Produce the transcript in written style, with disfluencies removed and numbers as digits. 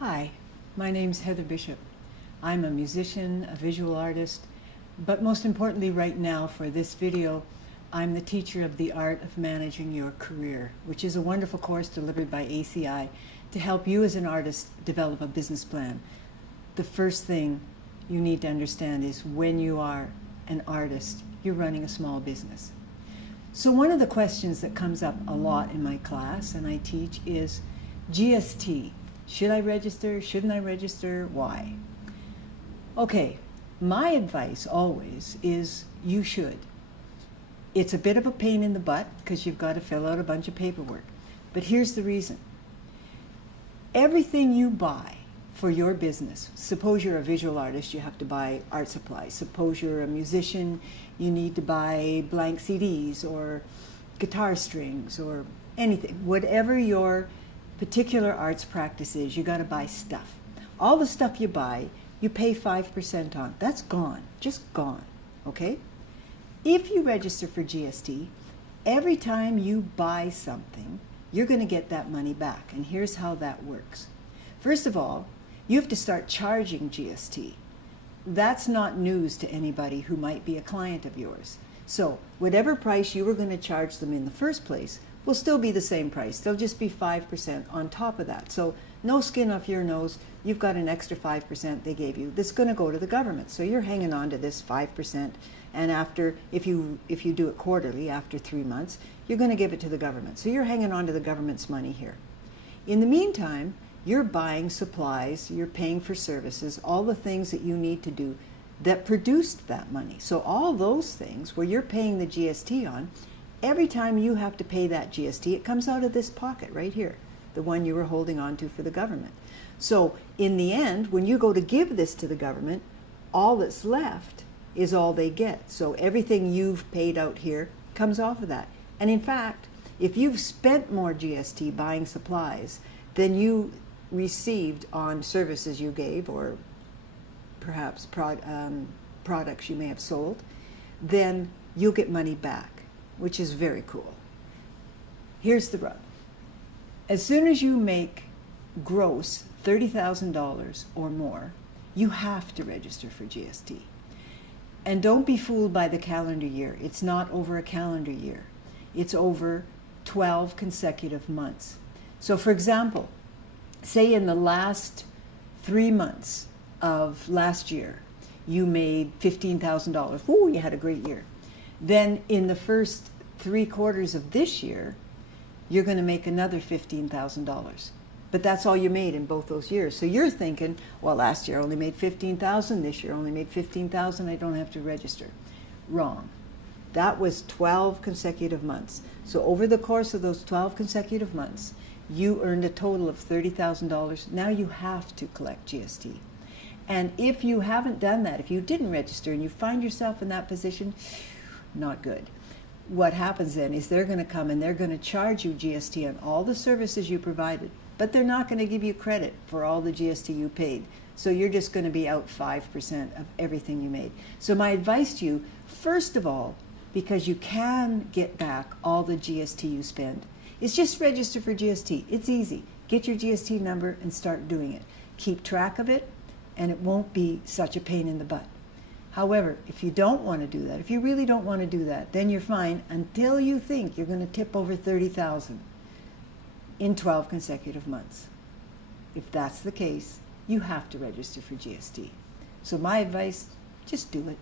Hi, my name's Heather Bishop. I'm a musician, a visual artist, but most importantly right now for this video, I'm the teacher of the art of managing your career, which is a wonderful course delivered by ACI to help you as an artist develop a business plan. The first thing you need to understand is when you are an artist, you're running a small business. So one of the questions that comes up a lot in my class and I teach is GST. Should I register? Shouldn't I register? Why? Okay, my advice always is you should. It's a bit of a pain in the butt because you've got to fill out a bunch of paperwork. But here's the reason. Everything you buy for your business, suppose you're a visual artist, you have to buy art supplies. Suppose you're a musician, you need to buy blank CDs or guitar strings or anything. Whatever your particular arts practice is, you got to buy stuff. All the stuff you buy, you pay 5% on. That's gone, just gone, okay? If you register for GST, every time you buy something, you're going to get that money back. And here's how that works. First of all, you have to start charging GST. That's not news to anybody who might be a client of yours. So whatever price you were going to charge them in the first place will still be the same price. They'll just be 5% on top of that. So no skin off your nose. You've got an extra 5% they gave you. This is going to go to the government. So you're hanging on to this 5%. And after, if you do it quarterly, after 3 months, you're going to give it to the government. So you're hanging on to the government's money here. In the meantime, you're buying supplies, you're paying for services, all the things that you need to do that produced that money. So all those things where you're paying the GST on, every time you have to pay that GST, it comes out of this pocket right here, the one you were holding on to for the government. So in the end, when you go to give this to the government, all that's left is all they get. So everything you've paid out here comes off of that. And in fact, if you've spent more GST buying supplies than you received on services you gave or perhaps products you may have sold, then you'll get money back, which is very cool. Here's the rub. As soon as you make gross $30,000 or more, you have to register for GST. And don't be fooled by the calendar year. It's not over a calendar year. It's over 12 consecutive months. So for example, say in the last 3 months of last year, you made $15,000. Woo, you had a great year. Then in the first 3 quarters of this year, you're going to make another $15,000. But that's all you made in both those years. So you're thinking, well, last year I only made $15,000, this year I only made $15,000, I don't have to register. Wrong. That was 12 consecutive months. So over the course of those 12 consecutive months, you earned a total of $30,000. Now you have to collect GST. And if you haven't done that, if you didn't register and you find yourself in that position, not good. What happens then is they're going to come and they're going to charge you GST on all the services you provided, but they're not going to give you credit for all the GST you paid. So you're just going to be out 5% of everything you made. So my advice to you, first of all, because you can get back all the GST you spend, is just register for GST. It's easy. Get your GST number and start doing it. Keep track of it, and it won't be such a pain in the butt. However, if you don't want to do that, if you really don't want to do that, then you're fine until you think you're going to tip over $30,000 in 12 consecutive months. If that's the case, you have to register for GST. So my advice, just do it.